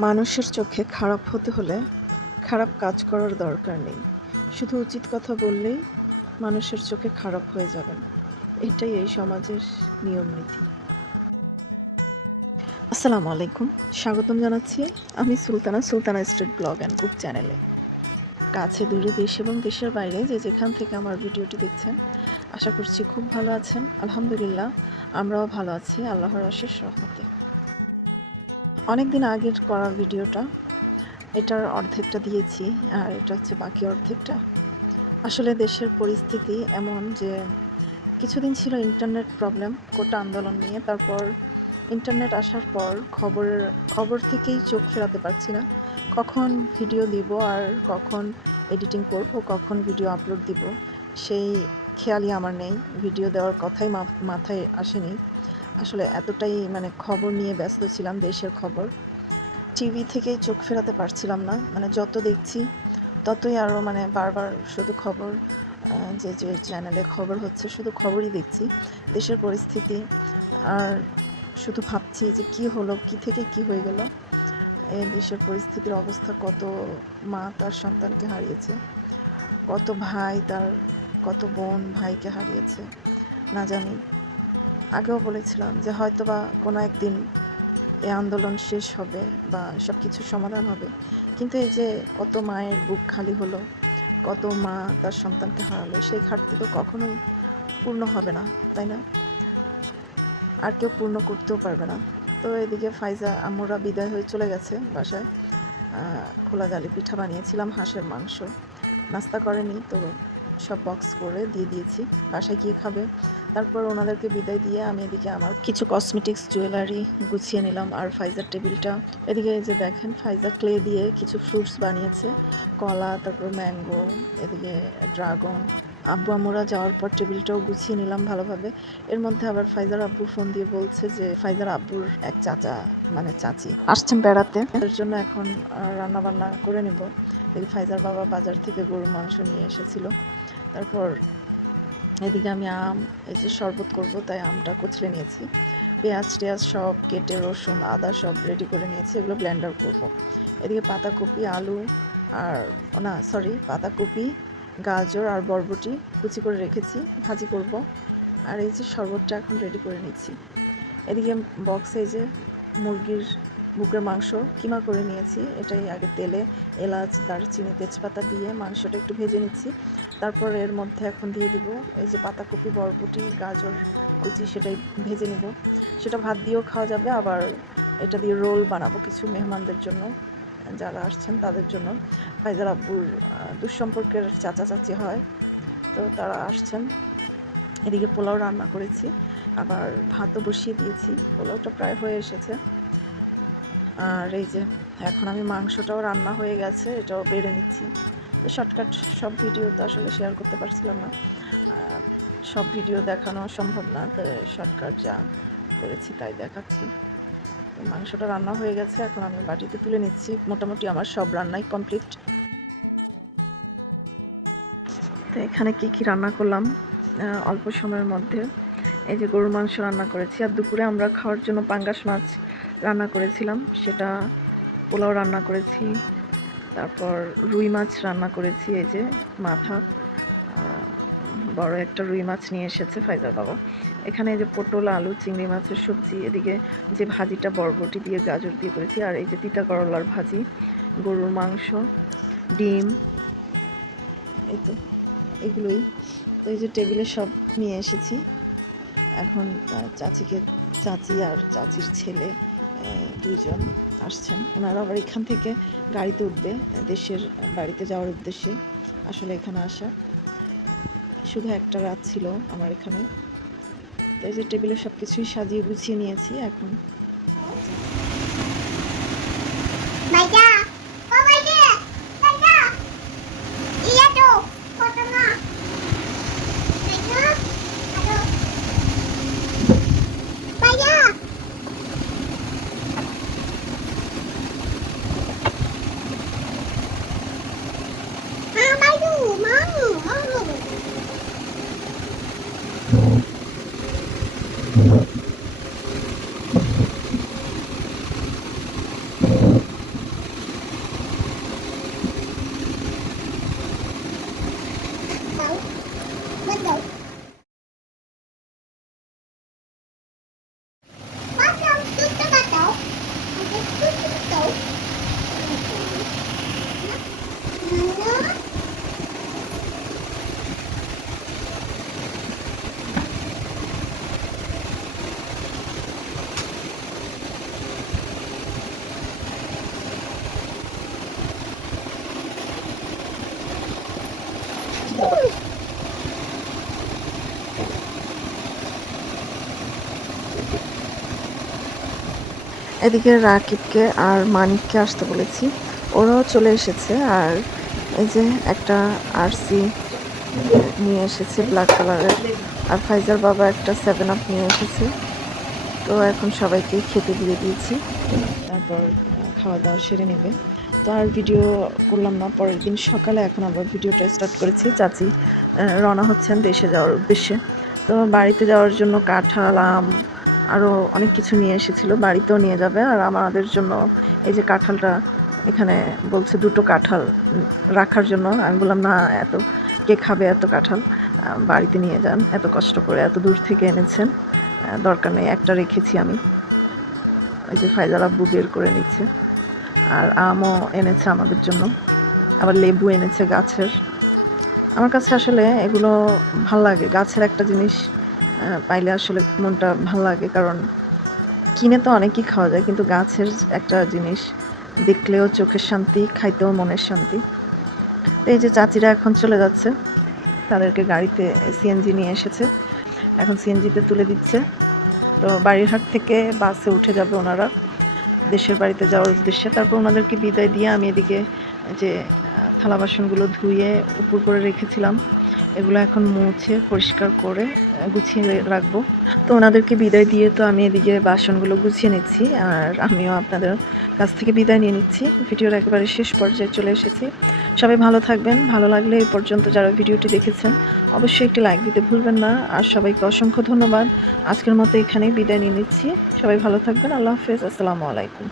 মানুষের চোখে খারাপ হতে হলে খারাপ কাজ করার দরকার নেই। শুধু উচিত কথা বললেই মানুষের চোখে খারাপ হয়ে যাবেন। এটাই এই সমাজের নিয়ম নীতি। আসসালামু আলাইকুম, স্বাগতম জানাচ্ছি আমি Sultana street blog and cook চ্যানেলে। কাছে দূরে দেশ এবং দেশের বাইরে যে যেখান থেকে আমার ভিডিওটি দেখছেন, আশা করছি খুব ভালো আছেন। আলহামদুলিল্লাহ, আমরাও ভালো আছি আল্লাহর অশেষ রহমতে। অনেক দিন আগের করা ভিডিওটা, এটার অর্ধেকটা দিয়েছি আর এটা হচ্ছে বাকি অর্ধেকটা। আসলে দেশের পরিস্থিতি এমন যে কিছুদিন ছিল ইন্টারনেট প্রবলেম, কোটা আন্দোলন নিয়ে। তারপর ইন্টারনেট আসার পর খবর থেকেই চোখ ফেরাতে পারছি না। কখন ভিডিও দিব আর কখন এডিটিং করব, কখন ভিডিও আপলোড দিব সেই খেয়ালই আমার নেই। ভিডিও দেওয়ার কথাই মাথায় আসেনি। আসলে এতটাই খবর নিয়ে ব্যস্ত ছিলাম, দেশের খবর। টিভি থেকেই চোখ ফেরাতে পারছিলাম না। যত দেখছি ততই আরও বারবার শুধু খবর, যে চ্যানেলে খবর হচ্ছে শুধু খবরই দেখছি, দেশের পরিস্থিতি। আর শুধু ভাবছি যে কি হলো, কি থেকে কি হয়ে গেল। এই দেশের পরিস্থিতির অবস্থা, কত মা তার সন্তানকে হারিয়েছে, কত বোন ভাইকে হারিয়েছে না জানি। আগেও বলেছিলাম যে হয়তোবা কোনো একদিন এই আন্দোলন শেষ হবে বা সব কিছুর সমাধান হবে, কিন্তু এই যে কত মায়ের বুক খালি হলো, কত মা তার সন্তানকে হারালো, সেই ঘাটতি তো কখনোই পূর্ণ হবে না, তাই না? আর কেউ পূর্ণ করতেও পারবে না। তো এদিকে ফাইজা আম্মুরা বিদায় হয়ে চলে গেছে বাসায়। খোলা জালি পিঠা বানিয়েছিলাম, হাঁসের মাংস, নাস্তা করেনি তো সব বক্স করে দিয়ে দিয়েছি, বাসায় গিয়ে খাবে। তারপর ওনাদেরকে বিদায় দিয়ে আমি এদিকে আমার কিছু কসমেটিক্স জুয়েলারি গুছিয়ে নিলাম। আর ফাইজার টেবিলটা, এদিকে এই যে দেখেন ফাইজা ক্লে দিয়ে কিছু ফ্রুটস বানিয়েছে, কলা, তারপর ম্যাঙ্গো, এদিকে ড্রাগন। আব্বু আম্মুরা যাওয়ার পর টেবিলটাও গুছিয়ে নিলাম ভালোভাবে। এর মধ্যে আবার ফাইজার আব্বু ফোন দিয়ে বলছে যে ফাইজার আব্বুর এক চাচি আসছেন বেড়াতে, এর জন্য এখন রান্না বান্না করে নেব। এই ফাইজার বাবা বাজার থেকে গরুর মাংস নিয়ে এসেছিল। তারপর এদিকে আমি এই যে শরবত করব, তাই আমটা কুচলে নিয়েছি, পেঁয়াজ টেয়াজ সব কেটে, রসুন আদা সব রেডি করে নিয়েছি, এগুলো ব্লেন্ডার করব। এদিকে পাতাকপি, আলু পাতাকপি, গাজর আর বরবটি কুচি করে রেখেছি, ভাজি করব। আর এই যে শরবতটা এখন রেডি করে নিচ্ছি। এদিকে বক্সে এই যে মুরগির বুকের মাংস কিমা করে নিয়েছি, এটাই আগে তেলে এলাচ, দারচিনি, তেজপাতা দিয়ে মাংসটা একটু ভেজে নিচ্ছি। তারপর এর মধ্যে এখন দিয়ে দিব এই যে পাতাকপি, বরবটি, গাজর কুচি, সেটাই ভেজে নেব। সেটা ভাত দিয়েও খাওয়া যাবে, আবার এটা দিয়ে রোল বানাবো কিছু মেহমানদের জন্য, যারা আসছেন তাদের জন্য। ফাইজার আব্বুর দুঃসম্পর্কের চাচা চাচি হয়, তো তারা আসছেন। এদিকে পোলাও রান্না করেছি, আবার ভাতও বসিয়ে দিয়েছি, পোলাওটা প্রায় হয়ে এসেছে। আর এই যে এখন আমি মাংসটাও রান্না হয়ে গেছে, এটাও বেড়ে নিচ্ছি। শর্টকাট সব ভিডিও তো আসলে শেয়ার করতে পারছিলাম না, সব ভিডিও দেখানো সম্ভব না, তো শর্টকাট যা করেছি তাই দেখাচ্ছি। মাংসটা রান্না হয়ে গেছে, এখন আমি বাটিতে তুলে নিচ্ছি। মোটামুটি আমার সব রান্নাই কমপ্লিট। তো এখানে কি রান্না করলাম অল্প সময়ের মধ্যে, এই যে গরুর মাংস রান্না করেছি, আর দুপুরে আমরা খাওয়ার জন্য পাঙ্গাস মাছ রান্না করেছিলাম, সেটা পোলাও রান্না করেছি। তারপর রুই মাছ রান্না করেছি, এই যে মাথা, বড় একটা রুই মাছ নিয়ে এসেছে ফাইজার বাবা। এখানে এই যে পটল, আলু, চিংড়ি মাছের সবজি, এদিকে যে ভাজিটা বরবটি দিয়ে গাজর দিয়ে করেছি, আর এই যে তিতা করলার ভাজি, গরুর মাংস, ডিম, এই তো এগুলোই। তো এই যে টেবিলে সব নিয়ে এসেছি। এখন চাচি আর চাচির ছেলে দুইজন আসছেন, ওনারা আবার এখান থেকে গাড়িতে উঠবে দেশের বাড়িতে যাওয়ার উদ্দেশ্যে। আসলে এখানে আসা শুধু একটা রাত ছিল আমার এখানে। তো এই যে টেবিলে সব কিছুই সাজিয়ে গুছিয়ে নিয়েছি এখন। এদিকে রাকিবকে আর মানিককে আসতে বলেছি, ওরাও চলে এসেছে। আর এই যে একটা আরসি নিয়ে এসেছে ব্ল্যাক কালারের, আর ফাইজার বাবা একটা 7 আপ নিয়ে এসেছে। তো এখন সবাইকে খেতে দিয়ে দিয়েছি, তারপর খাওয়া দাওয়া সেরে নেবে। তো আর ভিডিও করলাম না, পরের দিন সকালে এখন আবার ভিডিওটা স্টার্ট করেছি। চাচি রওনা হচ্ছেন দেশে যাওয়ার উদ্দেশ্যে। তো বাড়িতে যাওয়ার জন্য কাঁঠাল, আম, আরও অনেক কিছু নিয়ে এসেছিলো, বাড়িতেও নিয়ে যাবে। আর আমাদের জন্য এই যে কাঁঠালটা এখানে বলছে 2টো কাঁঠাল রাখার জন্য। আমি বললাম না, এত কে খাবে এত কাঁঠাল, বাড়িতে নিয়ে যান, এত কষ্ট করে এত দূর থেকে এনেছেন, দরকার নেই, একটা রেখেছি আমি। ওই যে ফাইজাল আব্বু বের করে নিচ্ছে। আর আমও এনেছে আমাদের জন্য, আবার লেবু এনেছে গাছের। আমার কাছে আসলে এগুলো ভাল লাগে, গাছের একটা জিনিস পাইলে আসলে মনটা ভাল লাগে। কারণ কিনে তো অনেকই খাওয়া যায়, কিন্তু গাছের একটা জিনিস দেখলেও চোখের শান্তি, খাইতেও মনের শান্তি। তো এই যে চাচিরা এখন চলে যাচ্ছে, তাদেরকে গাড়িতে সিএনজি নিয়ে এসেছে, এখন সিএনজিতে তুলে দিচ্ছে। তো বাড়িরহাট থেকে বাসে উঠে যাবে ওনারা দেশের বাড়িতে যাওয়ার উদ্দেশ্যে। তারপর ওনাদেরকে বিদায় দিয়ে আমি এদিকে যে থালা বাসনগুলো ধুয়ে উপর করে রেখেছিলাম, এগুলো এখন মুছে পরিষ্কার করে গুছিয়ে রাখবো। তো ওনাদেরকে বিদায় দিয়ে তো আমি এদিকে বাসনগুলো গুছিয়ে নিচ্ছি, আর আমিও আপনাদের কাছ থেকে বিদায় নিয়ে নিচ্ছি। ভিডিওর একেবারে শেষ পর্যায়ে চলে এসেছি। সবাই ভালো থাকবেন। ভালো লাগলে এই পর্যন্ত যারা ভিডিওটি দেখেছেন অবশ্যই একটি লাইক দিতে ভুলবেন না। আর সবাইকে অসংখ্য ধন্যবাদ। আজকের মতো এখানেই বিদায় নিয়ে নিচ্ছি। সবাই ভালো থাকবেন। আল্লাহ হাফেজ। আসসালামু আলাইকুম।